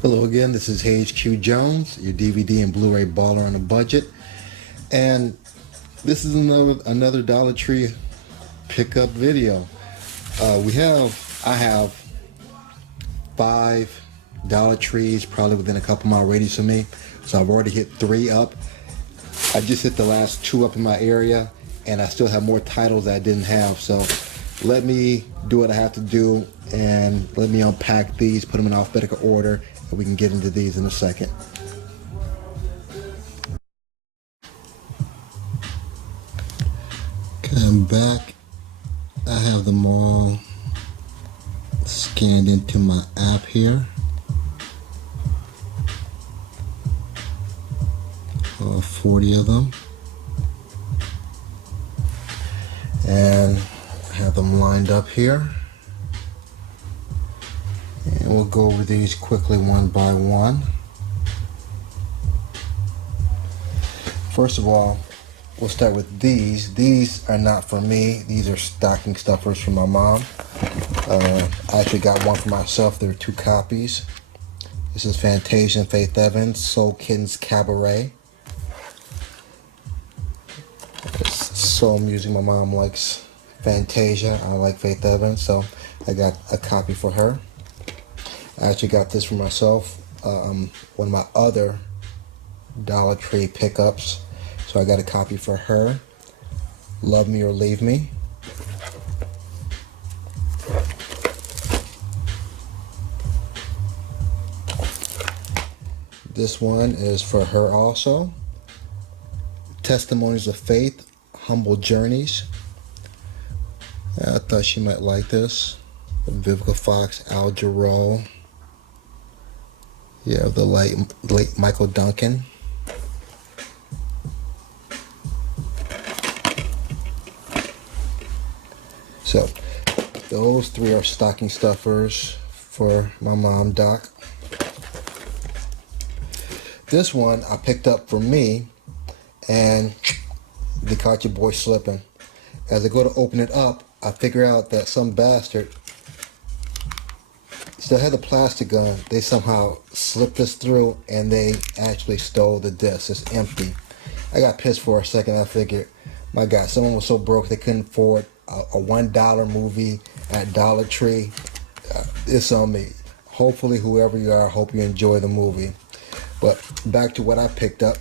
Hello again, this is HQ Jones, your DVD and Blu-ray baller on a budget. And this is another Dollar Tree pickup video. I have 5 Dollar Trees probably within a couple mile radius of me. So I've already hit 3 up. I just hit the last 2 up in my area, and I still have more titles that I didn't have. So let me do what I have to do, and let me unpack these, put them in alphabetical order, and we can get into these in a second. Okay, I'm back. I have them all scanned into my app here. 40 of them. And I have them lined up here. And we'll go over these quickly one by one. First of all, we'll start with these. These are not for me. These are stocking stuffers for my mom. I actually got one for myself. There are 2 copies. This is Fantasia and Faith Evans, Soul Kittens Cabaret. It's soul music. My mom likes Fantasia. I like Faith Evans, so I got a copy for her. I actually got this for myself. One of my other Dollar Tree pickups. So I got a copy for her. Love Me or Leave Me. This one is for her also. Testimonies of Faith, Humble Journeys. I thought she might like this. Vivica Fox, Al Jarreau. Yeah, the late Michael Duncan. So, those 3 are stocking stuffers for my mom, Doc. This one I picked up for me, and they caught your boy slipping. As I go to open it up, I figure out that some bastard still had the plastic gun. They somehow slipped this through, and they actually stole the disc. It's empty. I got pissed for a second. I figured, my God, someone was so broke they couldn't afford a $1 movie at Dollar Tree. It's on me. Hopefully, whoever you are, I hope you enjoy the movie. But back to what I picked up.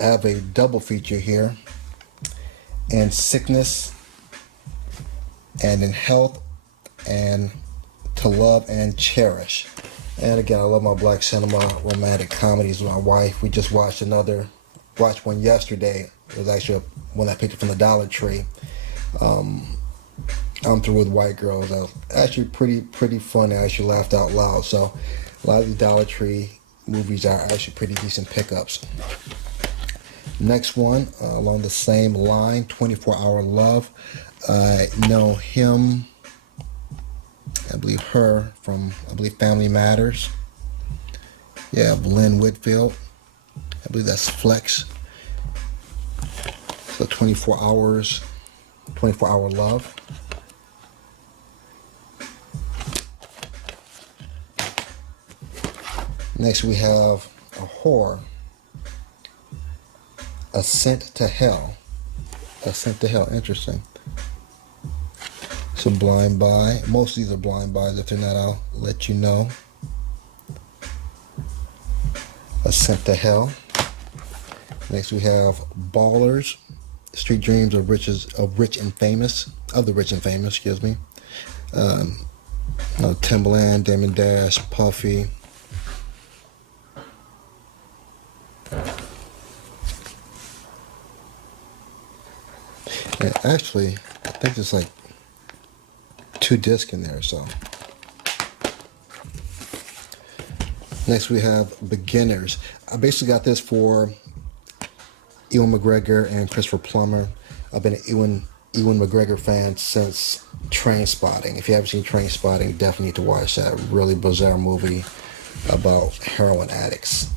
I have a double feature here. In Sickness and in Health and To Love and Cherish. And again, I love my black cinema, romantic comedies with my wife. We just watched one yesterday. It was actually one I picked up from the Dollar Tree. I'm Through with White Girls. Actually pretty fun. I actually laughed out loud. So a lot of the Dollar Tree movies are actually pretty decent pickups. Next one, along the same line, 24 Hour Love. I know him, I believe her, from, I believe, Family Matters. Yeah, Lynn Whitfield. I believe that's Flex. So 24 Hour Love. Next we have a horror. Ascent to Hell. Ascent to Hell, interesting. So blind buy. Most of these are blind buys. If they're not, I'll let you know. Ascent to Hell. Next we have Ballers. Street Dreams of the Rich and Famous. Excuse me. Timbaland, Damon Dash, Puffy. And actually, I think there's like 2 discs in there, so. Next we have Beginners. I basically got this for Ewan McGregor and Christopher Plummer. I've been an Ewan McGregor fan since Trainspotting. If you haven't seen Trainspotting, definitely need to watch that really bizarre movie about heroin addicts.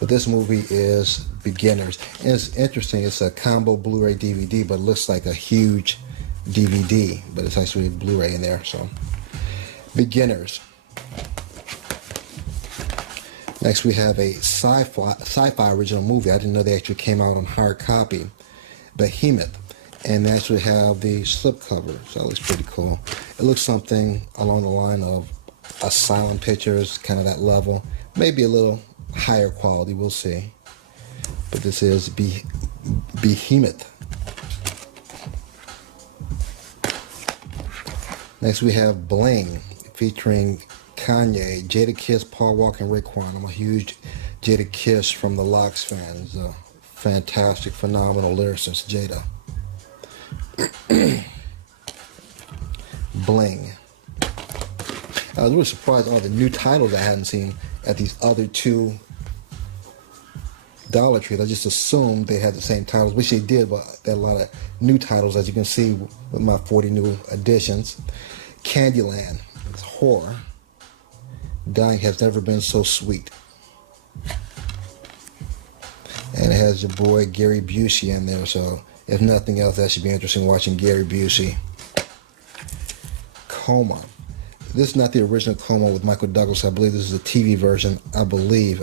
But this movie is Beginners. And it's interesting. It's a combo Blu-ray DVD, but it looks like a huge DVD. But it's actually Blu-ray in there. So, Beginners. Next, we have a sci-fi original movie. I didn't know they actually came out on hard copy. Behemoth. And they actually have the slipcover, so that looks pretty cool. It looks something along the line of Asylum Pictures, kind of that level. Maybe a little higher quality, we'll see. But this is Behemoth. Next we have Bling, featuring Kanye, Jadakiss, Paul Walker, and Raekwon. I'm a huge Jadakiss from the Lox fan. He's a fantastic, phenomenal lyricist, Jada. Bling. I was really surprised at all the new titles I hadn't seen at these other two Dollar Trees. I just assumed they had the same titles, which they did, but there are a lot of new titles, as you can see with my 40 new additions. Candyland. It's horror. Dying has never been so sweet. And it has your boy Gary Busey in there, so if nothing else, that should be interesting watching Gary Busey. Coma. This is not the original Coma with Michael Douglas. I believe this is a TV version. I believe.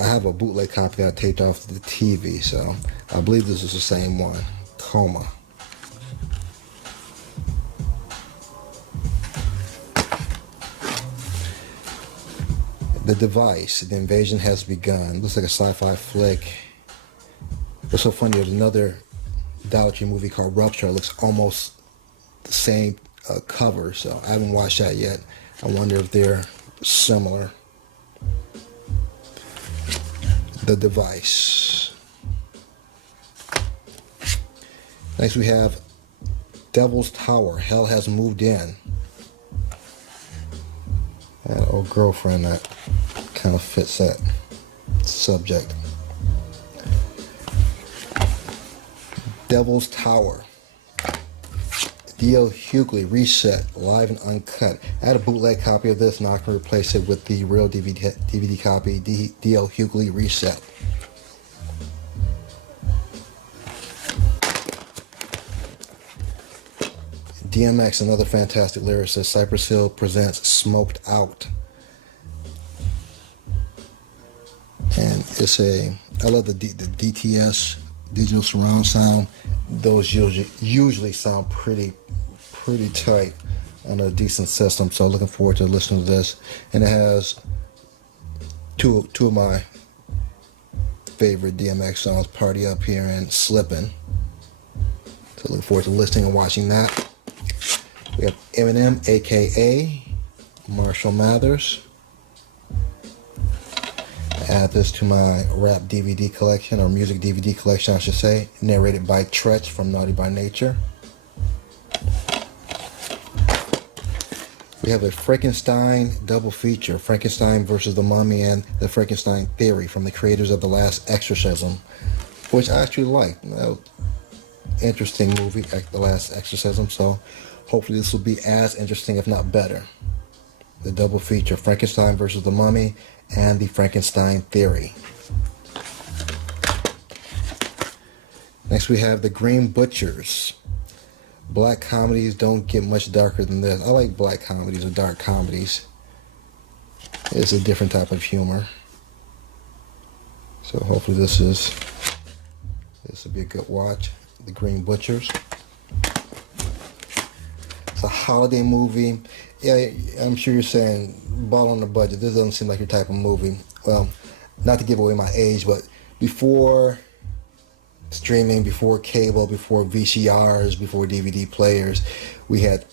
I have a bootleg copy that I taped off the TV, so I believe this is the same one. Coma. The Device. The invasion has begun. Looks like a sci-fi flick. What's so funny, there's another Dollar Tree movie called Rupture. It looks almost the same cover, so I haven't watched that yet. I wonder if they're similar. The Device. Next we have Devil's Tower. Hell Has Moved In. I had an old girlfriend that kind of fits that subject. Devil's Tower. D.L. Hughley Reset, live and uncut. I had a bootleg copy of this, and I can replace it with the real DVD copy, D.L. Hughley Reset. DMX, another fantastic lyricist. Cypress Hill presents Smoked Out. And it's I love the DTS, digital surround sound. Those usually sound pretty tight on a decent system, so looking forward to listening to this. And it has two of my favorite DMX songs, Party Up Here and Slippin'. So looking forward to listening and watching that. We have Eminem, aka Marshall Mathers. Add this to my rap DVD collection, or music DVD collection I should say, narrated by Tretch from Naughty by Nature. We have a Frankenstein double feature, Frankenstein versus the Mummy and the Frankenstein Theory, from the creators of The Last Exorcism, which I actually liked. Interesting movie, The Last Exorcism, so hopefully this will be as interesting, if not better. The double feature, Frankenstein versus the Mummy and the Frankenstein Theory. Next we have The Green Butchers. Black comedies don't get much darker than this. I like black comedies or dark comedies. It's a different type of humor. So hopefully this will be a good watch. The Green Butchers. It's a holiday movie. Yeah, I'm sure you're saying, ball on the budget. This doesn't seem like your type of movie. Well, not to give away my age, but before streaming, before cable, before VCRs, before DVD players, we had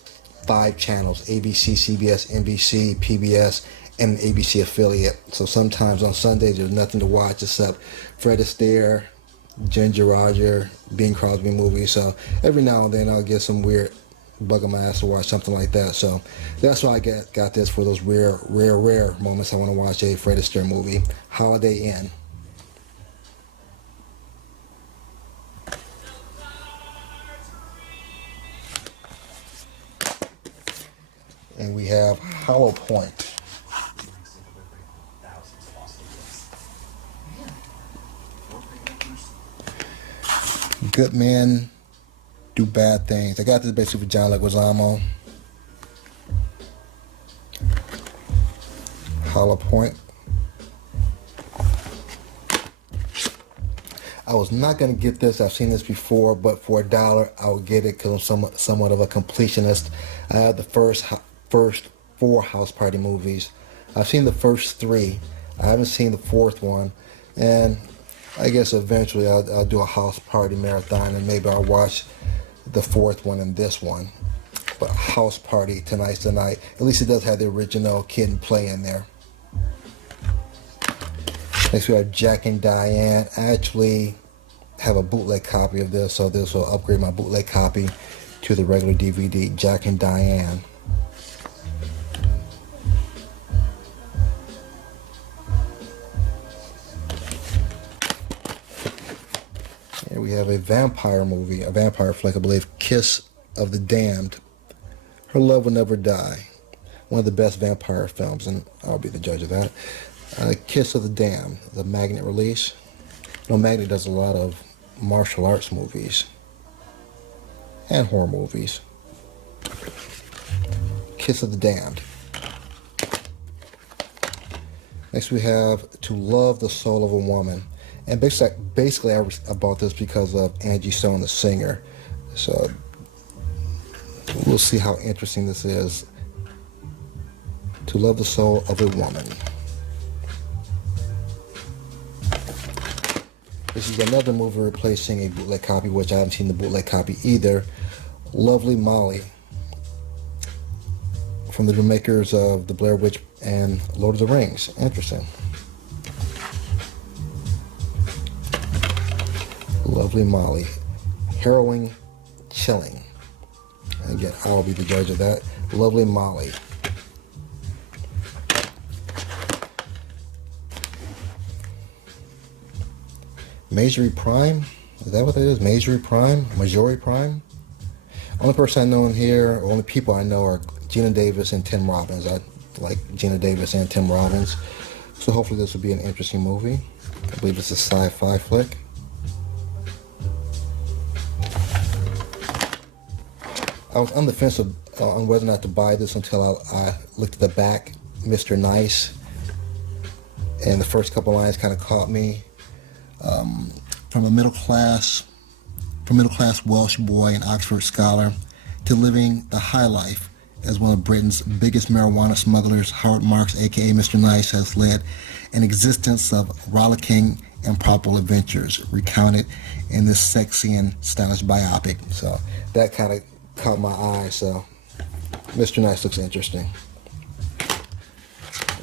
5 channels: ABC, CBS, NBC, PBS, and an ABC affiliate. So sometimes on Sundays there's nothing to watch except Fred Astaire, Ginger Roger, Bing Crosby movies. So every now and then I'll get some weird bug on my ass to watch something like that. So that's why I got this, for those rare moments I want to watch a Fred Astaire movie. Holiday Inn. And we have Hollow Point. Good men do bad things. I got this basically for John Leguizamo. Hollow Point. I was not going to get this. I've seen this before, but for $1, I would get it because I'm somewhat of a completionist. I have the first 4 House Party movies. I've seen the first 3. I haven't seen the 4th one, and I guess eventually I'll do a House Party marathon, and maybe I'll watch the 4th one and this one. But House Party, tonight's the night. At least it does have the original Kid and Play in there. Next we have Jack and Diane. I actually have a bootleg copy of this, so this will upgrade my bootleg copy to the regular DVD, Jack and Diane. Here we have a vampire movie, a vampire flick, I believe, Kiss of the Damned. Her Love Will Never Die. One of the best vampire films, and I'll be the judge of that. Kiss of the Damned, the Magnet release. You know, Magnet does a lot of martial arts movies and horror movies. Kiss of the Damned. Next we have To Love the Soul of a Woman. And basically I bought this because of Angie Stone, the singer. So we'll see how interesting this is. To Love the Soul of a Woman. This is another movie replacing a bootleg copy, which I haven't seen the bootleg copy either. Lovely Molly, from the makers of The Blair Witch and Lord of the Rings. Interesting. Lovely Molly. Harrowing, chilling. Again, I'll be the judge of that. Lovely Molly. Marjorie Prime? Is that what that is? Marjorie Prime? Marjorie Prime? Only person I know in here, only people I know are Gina Davis and Tim Robbins. I like Gina Davis and Tim Robbins. So hopefully this will be an interesting movie. I believe it's a sci-fi flick. I was on the fence on whether or not to buy this until I looked at the back, Mr. Nice. And the first couple lines kind of caught me. From a middle class Welsh boy and Oxford scholar to living the high life as one of Britain's biggest marijuana smugglers, Howard Marks, aka Mr. Nice, has led an existence of rollicking and improbable adventures recounted in this sexy and stylish biopic. So that kind of caught my eye. So Mr. Nice looks interesting.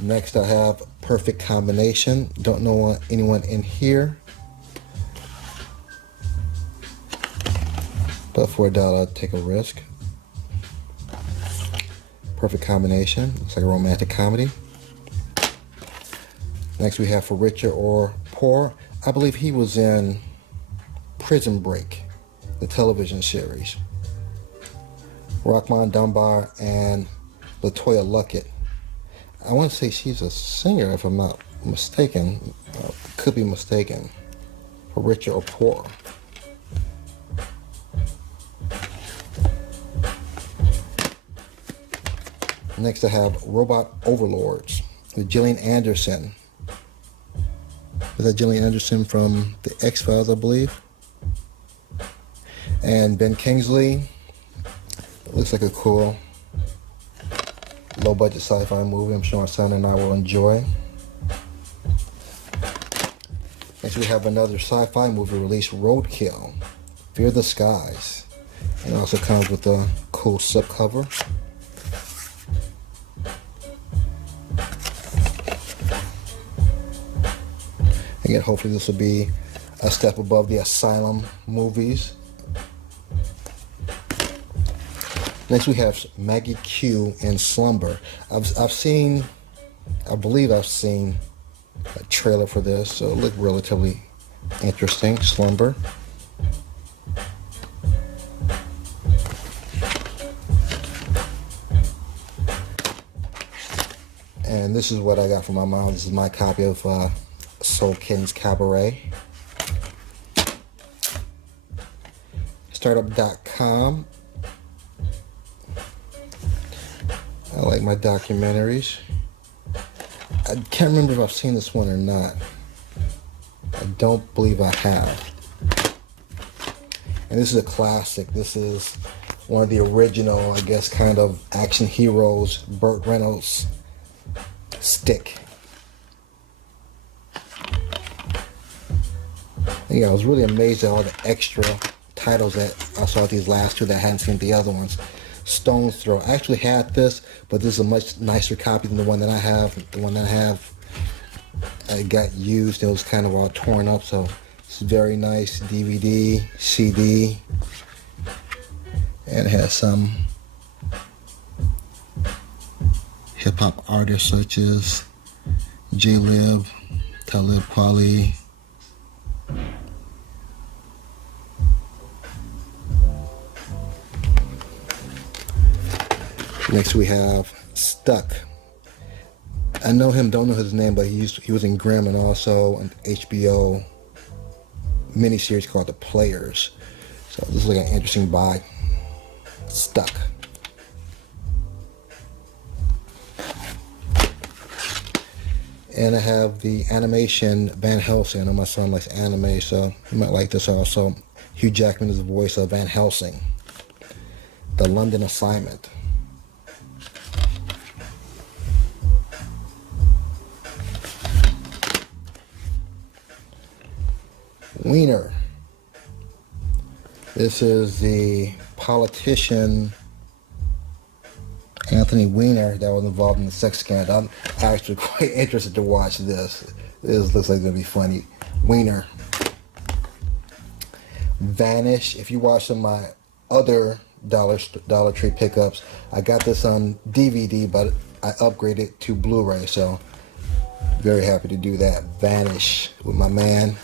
Next I have Perfect Combination. Don't know anyone in here, but for $1 I'll take a risk. Perfect Combination. Looks like a romantic comedy. Next we have For Richer or Poor. I believe he was in Prison Break, the television series. Rockmond Dunbar and LaToya Luckett. I want to say she's a singer if I'm not mistaken. Could be mistaken. For Richer or Poor. Next I have Robot Overlords with Gillian Anderson. Is that Gillian Anderson from the X-Files, I believe? And Ben Kingsley. It looks like a cool low-budget sci-fi movie I'm sure my son and I will enjoy. Next we have another sci-fi movie released, Roadkill, Fear the Skies. And it also comes with a cool slipcover. Again, hopefully this will be a step above the Asylum movies. Next we have Maggie Q in Slumber. I believe I've seen a trailer for this, so it looked relatively interesting. Slumber. And this is what I got from my mom. This is my copy of Soul Kittens Cabaret. Startup.com. I like my documentaries. I can't remember if I've seen this one or not. I don't believe I have. And this is a classic. This is one of the original, I guess, kind of action heroes, Burt Reynolds stick. And, I was really amazed at all the extra titles that I saw these last two that I hadn't seen the other ones. Stone's Throw. I actually had this, but this is a much nicer copy than the one that I have. The one that I have, I got used. It was kind of all torn up, so it's very nice. DVD, CD, and it has some hip-hop artists such as J-Lib, Talib Kweli. Next we have Stuck. I know him, don't know his name, but he was in Grimm and also an HBO miniseries called The Players. So this is like an interesting buy. Stuck. And I have the animation Van Helsing. I know my son likes anime, so he might like this also. Hugh Jackman is the voice of Van Helsing. The London Assignment. Weiner. This is the politician Anthony Weiner that was involved in the sex scandal. I'm actually quite interested to watch this. This looks like it's going to be funny. Weiner. Vanish. If you watch some of my other Dollar Tree pickups, I got this on DVD, but I upgraded to Blu-ray, so very happy to do that. Vanish with my man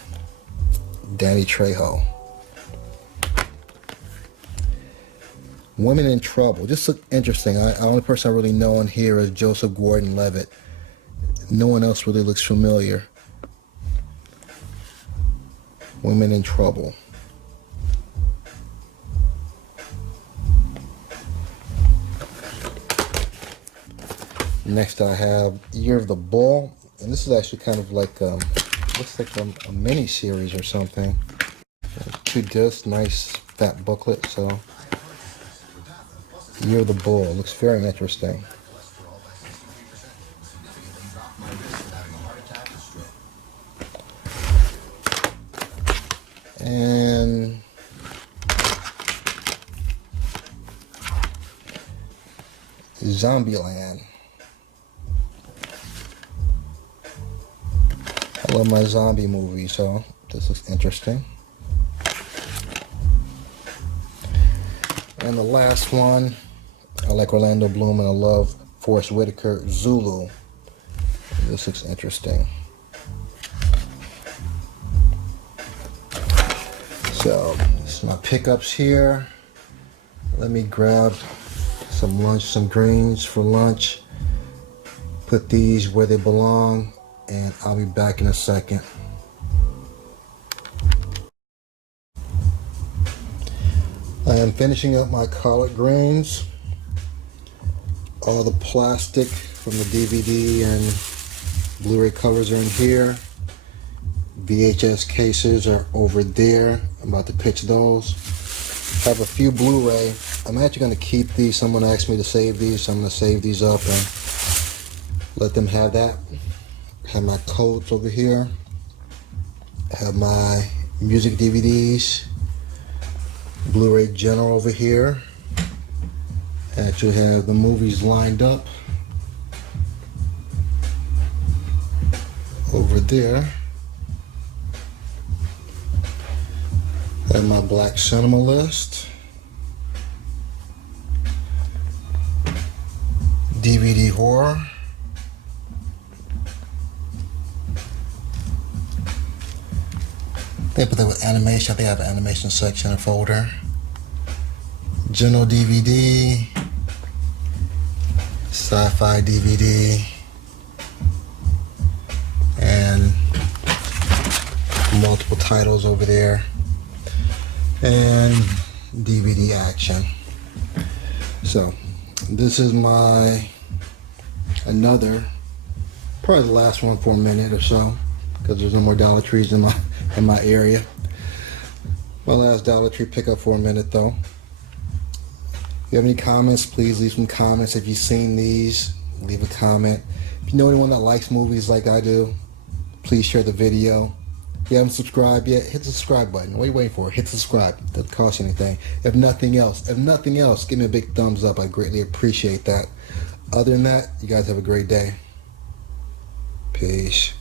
Danny Trejo. Women in Trouble. This looks interesting. The only person I really know on here is Joseph Gordon-Levitt. No one else really looks familiar. Women in Trouble. Next I have Year of the Bull. And this is actually kind of like, looks like a mini series or something. 2 discs, nice fat booklet, so. Year of the Bull. Looks very interesting. And Zombieland. I love my zombie movies, so this looks interesting. And the last one, I like Orlando Bloom and I love Forest Whitaker, Zulu. This looks interesting. So, this is my pickups here. Let me grab some lunch, some greens for lunch. Put these where they belong, and I'll be back in a second. I am finishing up my collard greens. All the plastic from the DVD and Blu-ray covers are in here. VHS cases are over there. I'm about to pitch those. I have a few Blu-ray. I'm actually going to keep these. Someone asked me to save these, so I'm going to save these up and let them have that. I have my codes over here. I have my music DVDs. Blu-ray General over here. I actually have the movies lined up over there. I have my Black Cinema list. DVD horror. They put that with animation. I think I have an animation section and folder. General DVD. Sci-fi DVD. And multiple titles over there. And DVD action. So this is my probably the last one for a minute or so, because there's no more Dollar Trees in my area. My last Dollar Tree pickup for a minute though. If you have any comments, please leave some comments. If you've seen these, leave a comment. If you know anyone that likes movies like I do, please share the video. If you haven't subscribed yet, hit the subscribe button. What are you waiting for? Hit subscribe. Doesn't cost you anything. If nothing else, give me a big thumbs up. I greatly appreciate that. Other than that, you guys have a great day. Peace.